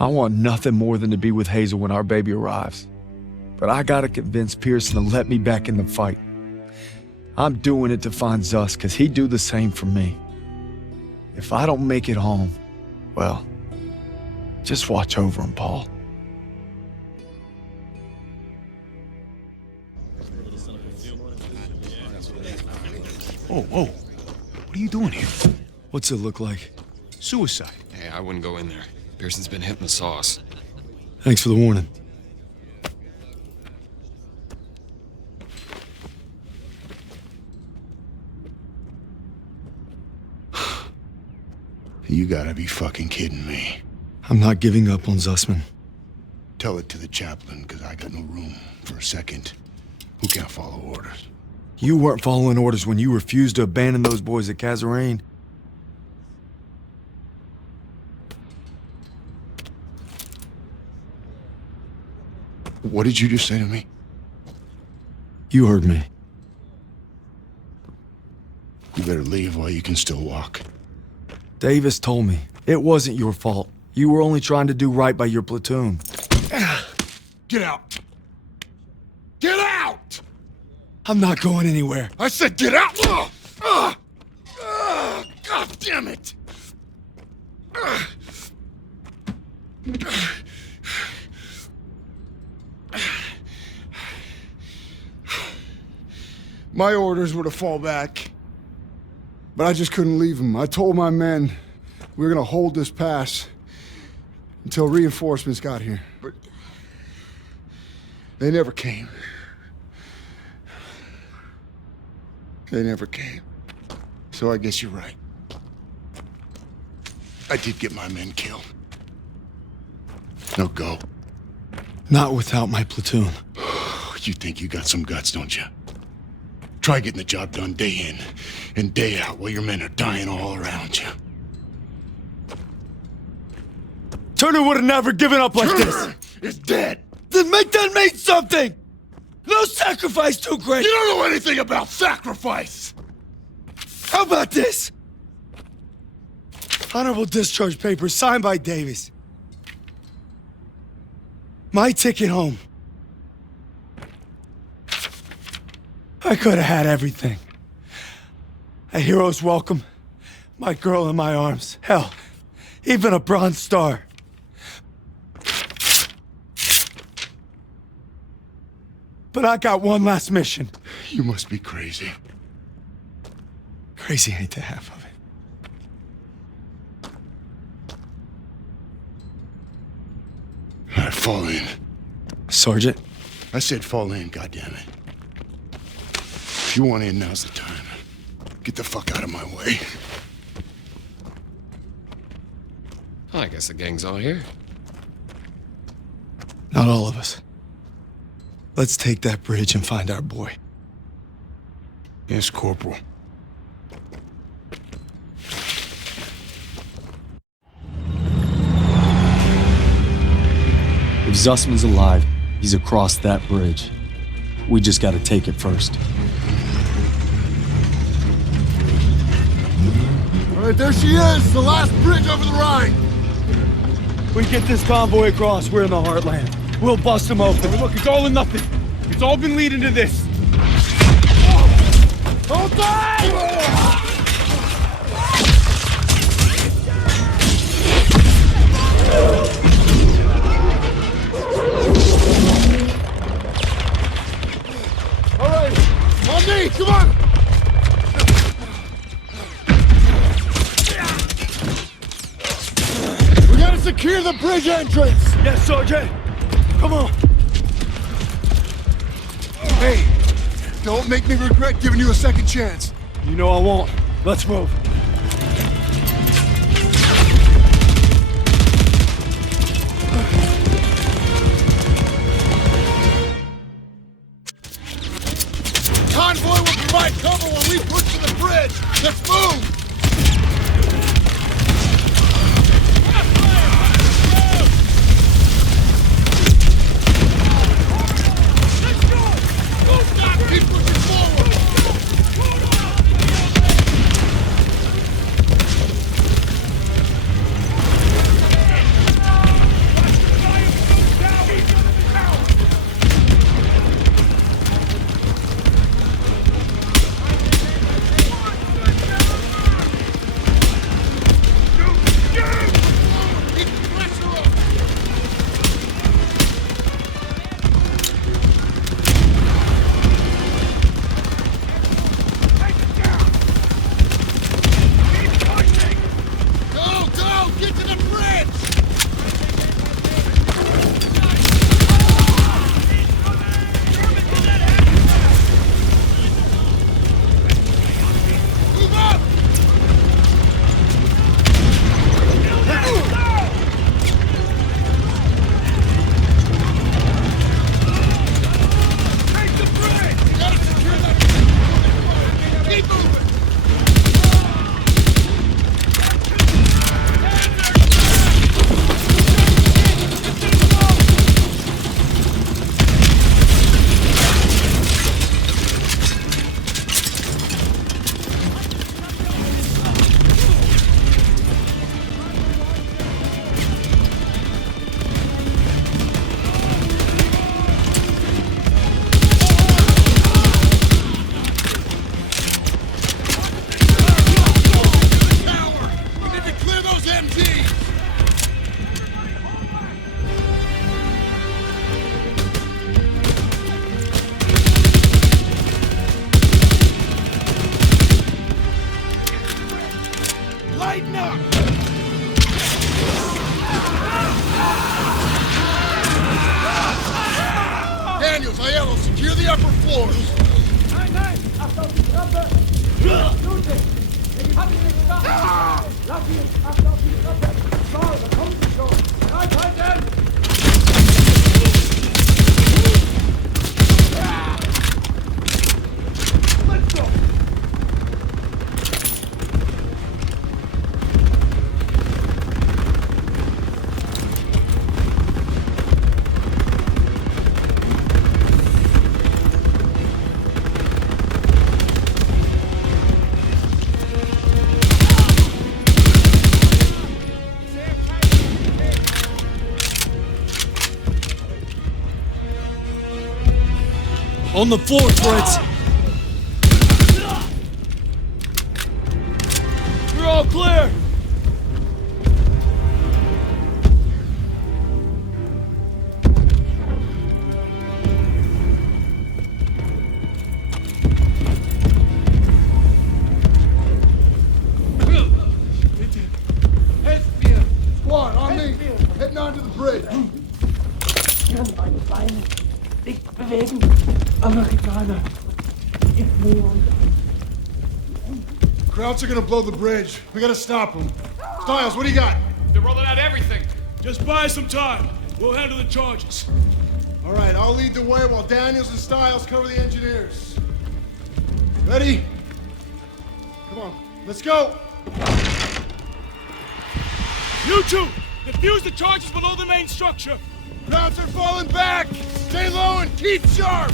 I want nothing more than to be with Hazel when our baby arrives. But I gotta convince Pearson to let me back in the fight. I'm doing it to find Zus, because he'd do the same for me. If I don't make it home, well, just watch over him, Paul. Whoa, whoa. What are you doing here? What's it look like? Suicide. Hey, I wouldn't go in there. Pearson's been hitting the sauce. Thanks for the warning. You gotta be fucking kidding me. I'm not giving up on Zussman. Tell it to the chaplain, because I got no room for a second. Who can't follow orders? You weren't following orders when you refused to abandon those boys at Kazarane. What did you just say to me? You heard me. You better leave while you can still walk. Davis told me it wasn't your fault. You were only trying to do right by your platoon. Get out! Get out! I'm not going anywhere. I said get out! God damn it! My orders were to fall back, but I just couldn't leave them. I told my men we were gonna hold this pass until reinforcements got here, but they never came. They never came. So I guess you're right. I did get my men killed. Now go. Not without my platoon. You think you got some guts, don't you? Try getting the job done day in and day out while your men are dying all around you. Turner would have never given up like Turner this. is dead. Then make that mean something! No sacrifice too great! You don't know anything about sacrifice! How about this? Honorable discharge papers signed by Davis. My ticket home. I could have had everything. A hero's welcome, my girl in my arms, hell, even a Bronze Star. But I got one last mission. You must be crazy. Crazy ain't the half of it. All right, fall in. Sergeant? I said fall in, goddammit. If you want in, now's the time. Get the fuck out of my way. I guess the gang's all here. Not all of us. Let's take that bridge and find our boy. Yes, Corporal. If Zussman's alive, he's across that bridge. We just gotta take it first. All right, there she is, the last bridge over the Rhine. We get this convoy across, we're in the heartland. We'll bust them open. Look, it's all or nothing. It's all been leading to this. Hold tight! All right, on me, come on! We gotta secure the bridge entrance! Yes, Sergeant! Come on! Hey, don't make me regret giving you a second chance. You know I won't. Let's move. Convoy will provide cover when we push to the bridge. Let's move! Keep pushing forward! floors! Nein, nein! Acht auf die Treppe! Ludwig! Ich kann ihn nicht stoppen! Lass ihn! Acht auf die Treppe! So, da kommen sie schon! Bereithalten! On the floor, Fritz! We're all clear! Squad, on me! Heading onto the bridge! Meine Beine! Nicht bewegen! Amerikaner! Ich muss... Krauts are gonna blow the bridge. We gotta stop them. Styles, what do you got? They're rolling out everything. Just buy some time. We'll handle the charges. All right, I'll lead the way while Daniels and Styles cover the engineers. Ready? Come on, let's go! You two! Defuse the charges below the main structure! Krauts are falling back! Stay low and keep sharp!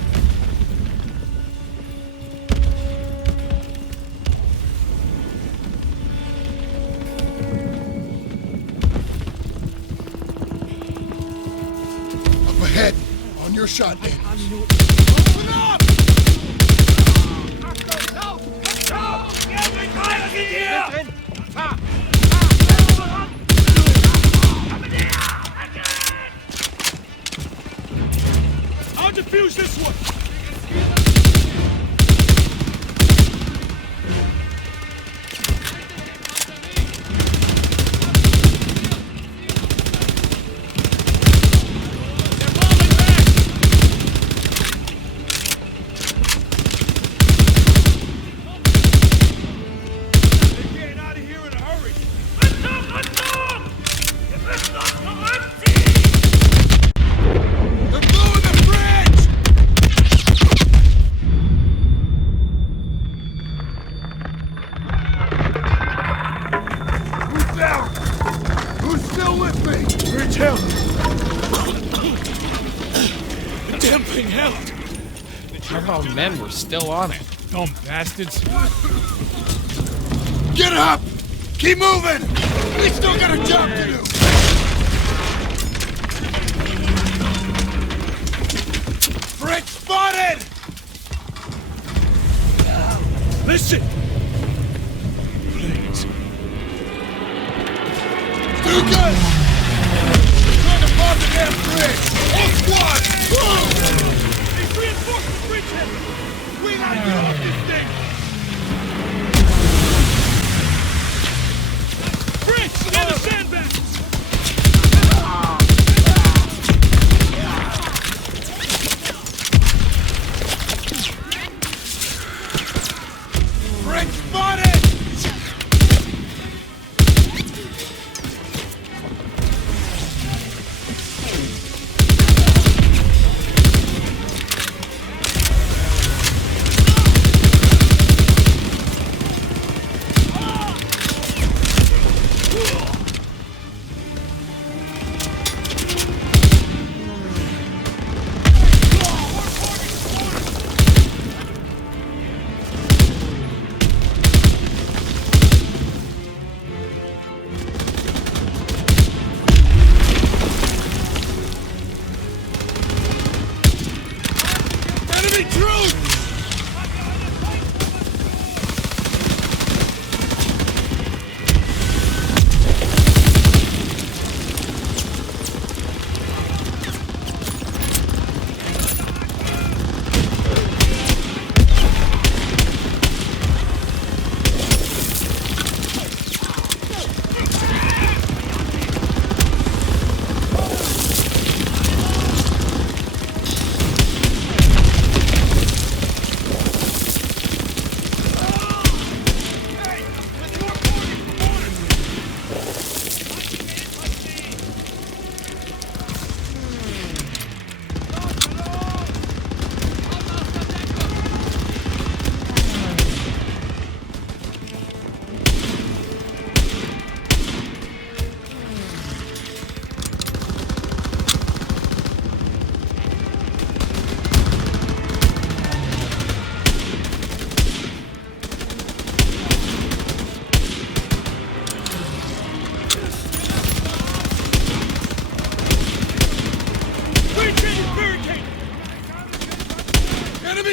Up ahead! On your shot, Daniels. Open up! I'll defuse this one! Our men were still on it. Dumb bastards. Get up! Keep moving! We still got a job to do! Fritz spotted! Listen! Please. Too good! We're trying to bomb the damn bridge! All squads! These reinforcements reach him! We gotta get off this thing! Fritz, get the sandbags! Fritz spotted!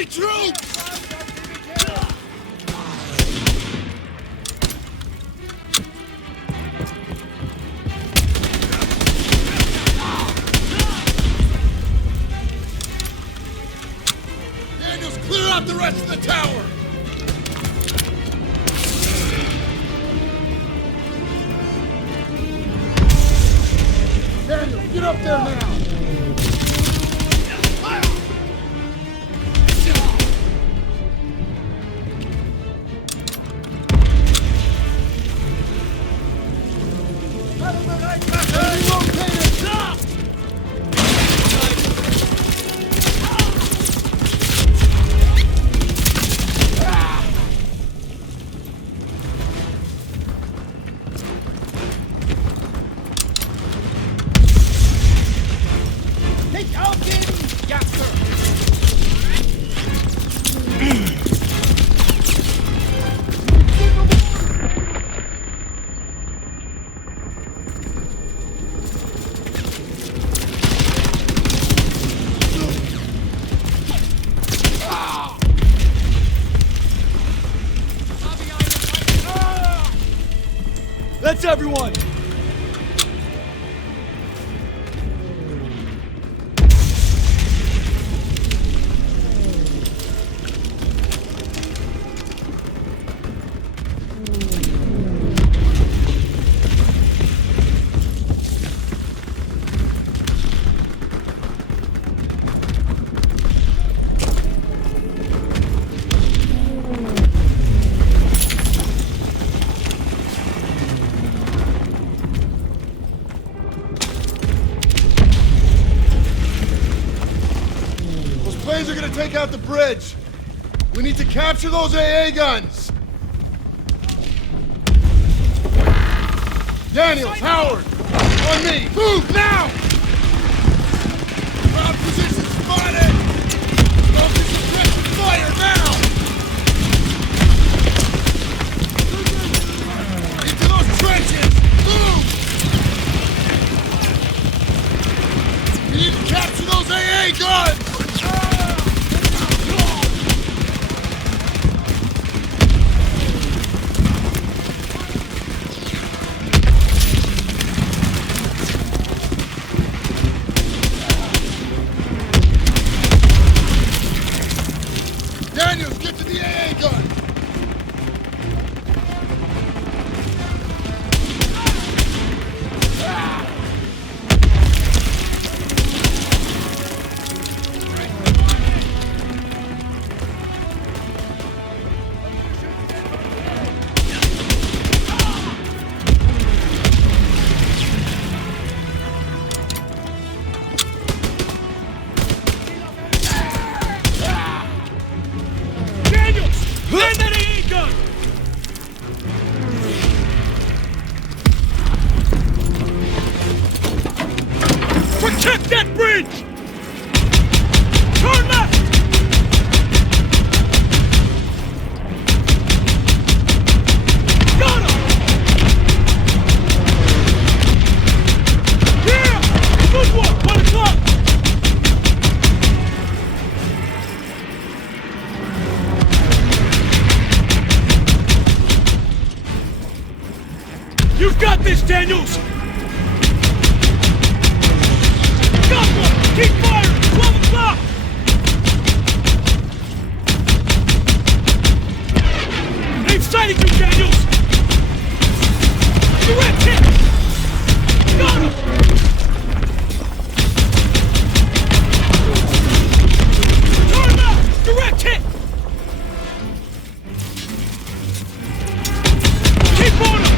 Enemy troops! Daniels, clear out the rest of the tower! Daniel, get up there now! Take out den Jacker! That's everyone! Planes are gonna take out the bridge. We need to capture those AA guns. Daniels, Howard, on me. Move now! Ground position spotted. Focus suppression fire now! Into those trenches. Move! We need to capture those AA guns. Daniels, get to the AA gun! Land that AA gun! Protect that bridge! Turn left! Got him! Yeah! Good one! 1 o'clock! You've got this, Daniels! Got one! Keep firing! 12 o'clock! They've sighted you, Daniels! Direct hit! Got him! Turn left! Direct hit! Keep on him!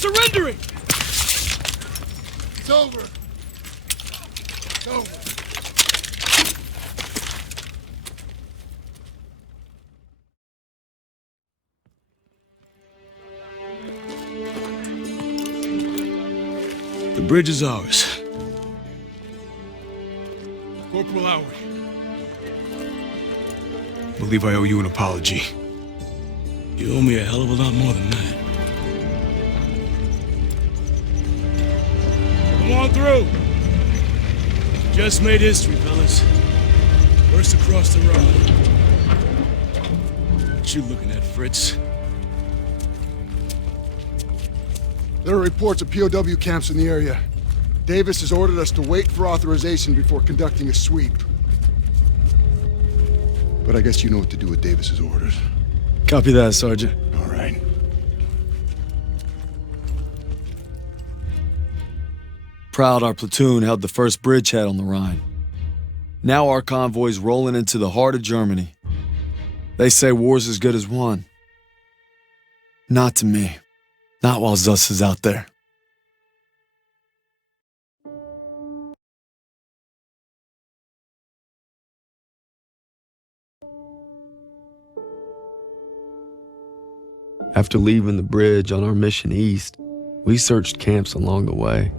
surrendering! It's over. It's over. The bridge is ours. Corporal Howard. I believe I owe you an apology. You owe me a hell of a lot more than that. Come on through. Just made history, fellas. First across the road. What you looking at, Fritz? There are reports of POW camps in the area. Davis has ordered us to wait for authorization before conducting a sweep. But I guess you know what to do with Davis's orders. Copy that, Sergeant. All right. Proud our platoon held the first bridgehead on the Rhine. Now our convoy's rolling into the heart of Germany. They say war's as good as won. Not to me. Not while Zuss is out there. After leaving the bridge on our mission east, we searched camps along the way.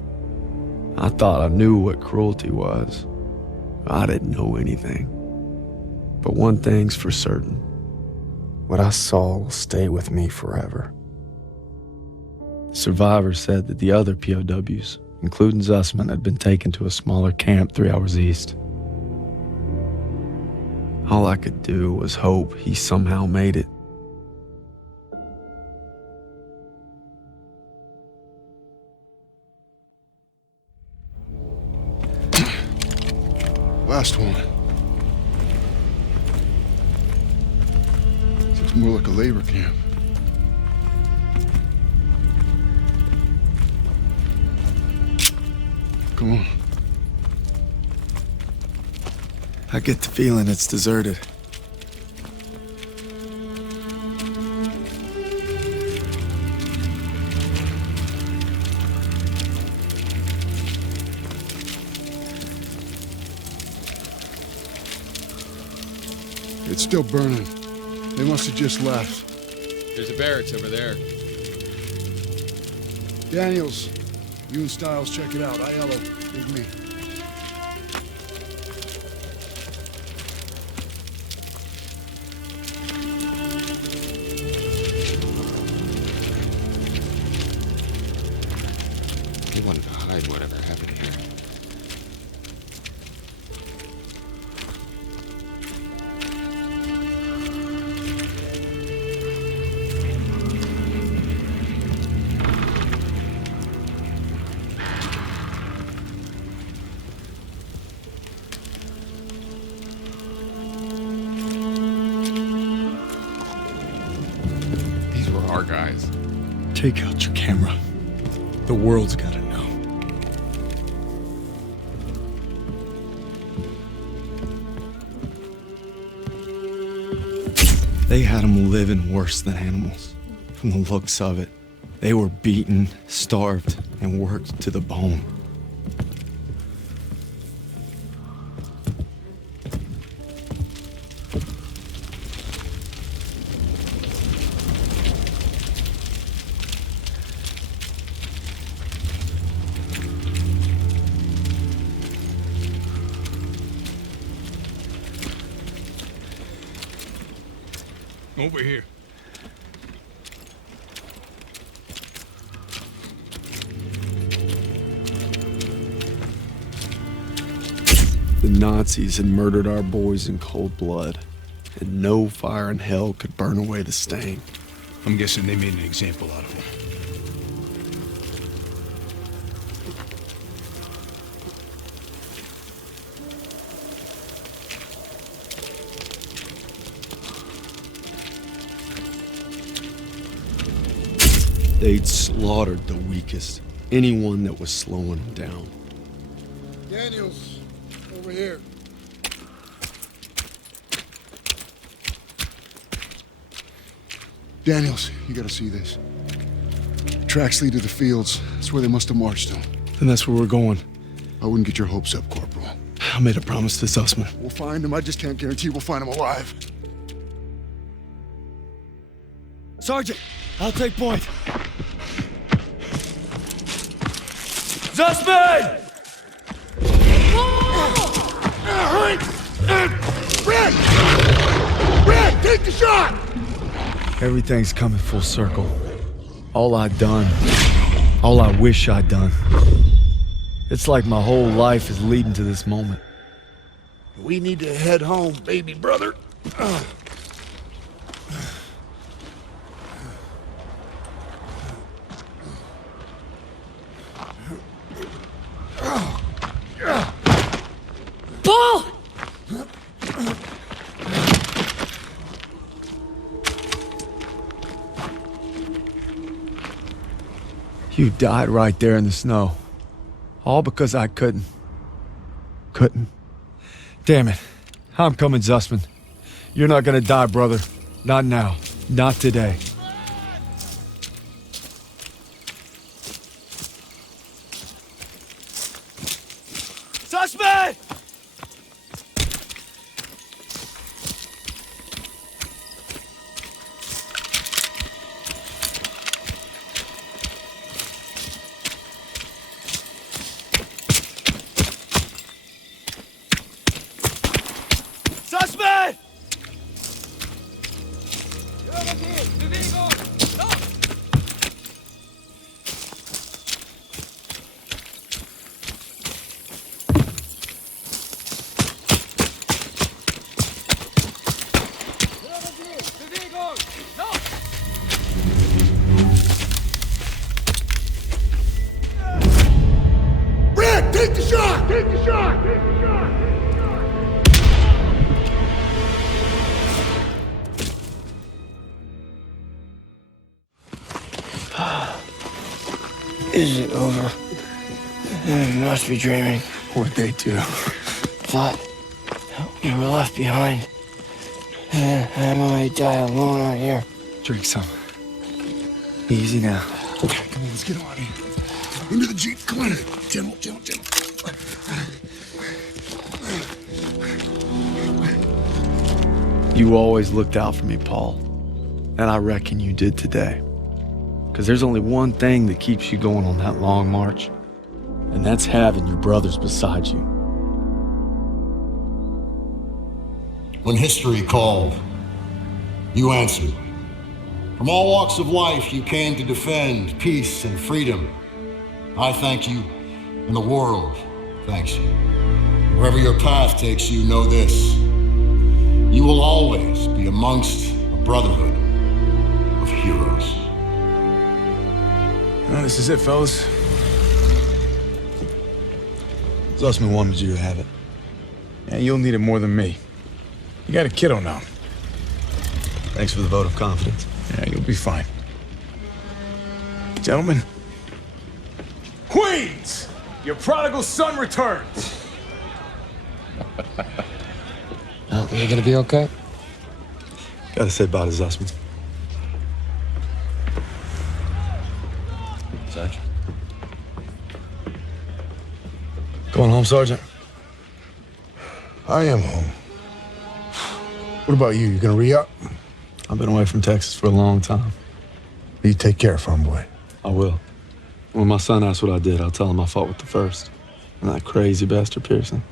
I thought I knew what cruelty was. I didn't know anything. But one thing's for certain. What I saw will stay with me forever. Survivors said that the other POWs, including Zussman, had been taken to a smaller camp 3 hours east. All I could do was hope he somehow made it. Last one. Looks more like a labor camp. Come on. I get the feeling it's deserted. It's still burning. They must have just left. There's a barracks over there. Daniels, you and Stiles check it out. Aiello, with me. He wanted to hide whatever happened here. These were our guys. Take out your camera. The world's gotta know. They had them living worse than animals. From the looks of it, they were beaten, starved, and worked to the bone. Over here. The Nazis had murdered our boys in cold blood, and no fire in hell could burn away the stain. I'm guessing they made an example out of him. They'd slaughtered the weakest, anyone that was slowing them down. Daniels, over here. Daniels, you gotta see this. Tracks lead to the fields. That's where they must have marched to. And that's where we're going. I wouldn't get your hopes up, Corporal. I made a promise to Sussman. We'll find him. I just can't guarantee we'll find him alive. Sergeant, I'll take point. Zussman! Red! Red, take the shot! Everything's coming full circle. All I've done, all I wish I'd done. It's like my whole life is leading to this moment. We need to head home, baby brother. Paul! You died right there in the snow. All because I couldn't. Damn it. I'm coming, Zussman. You're not gonna die, brother. Not now. Not today. Sussman! Sussman! Red, take the shot! Take the shot! Take the shot! Is it over? You must be dreaming. What'd they do? Thought you were left behind. And I might die alone out here. Drink some. Easy now. Okay, come on, let's get on here. Into the Jeep, come on. Gentle, gentle, gentle. You always looked out for me, Paul. And I reckon you did today. Because there's only one thing that keeps you going on that long march. And that's having your brothers beside you. When history called, you answered. From all walks of life, you came to defend peace and freedom. I thank you, and the world thanks you. Wherever your path takes you, know this. You will always be amongst a brotherhood of heroes. Well, this is it, fellas. Zussman wanted you to have it. Yeah, you'll need it more than me. You got a kiddo now. Thanks for the vote of confidence. Yeah, you'll be fine. Gentlemen. Queens! Your prodigal son returns! You gonna be okay? Gotta say bye to Zussman. Sergeant. Going home, Sergeant? I am home. What about you? You gonna re-up? I've been away from Texas for a long time. You take care, farm boy. I will. When my son asks what I did, I'll tell him I fought with the first. And that crazy bastard Pearson.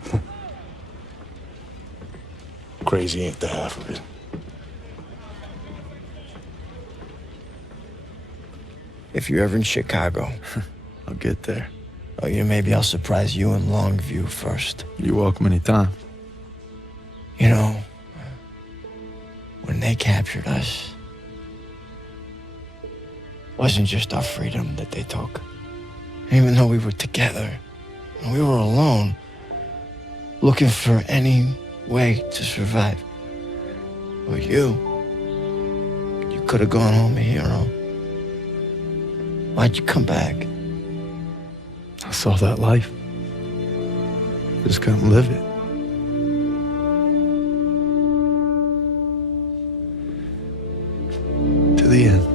Crazy ain't the half of it. If you're ever in Chicago, I'll get there. oh, maybe I'll surprise you in Longview first. You're welcome anytime. You know, when they captured us, it wasn't just our freedom that they took. Even though we were together, and we were alone, looking for any way to survive. But you could have gone home a hero. Why'd you come back? I saw that life. Just couldn't live it. To the end.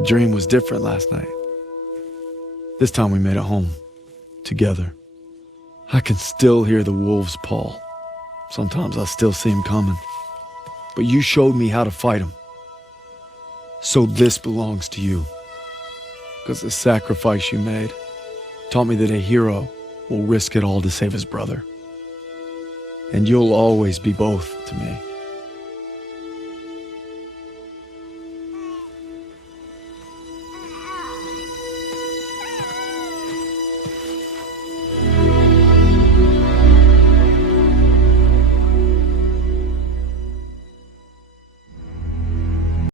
The dream was different last night. This time we made it home, together. I can still hear the wolves' paw. Sometimes I still see him coming. But you showed me how to fight him. So this belongs to you. Because the sacrifice you made taught me that a hero will risk it all to save his brother. And you'll always be both to me.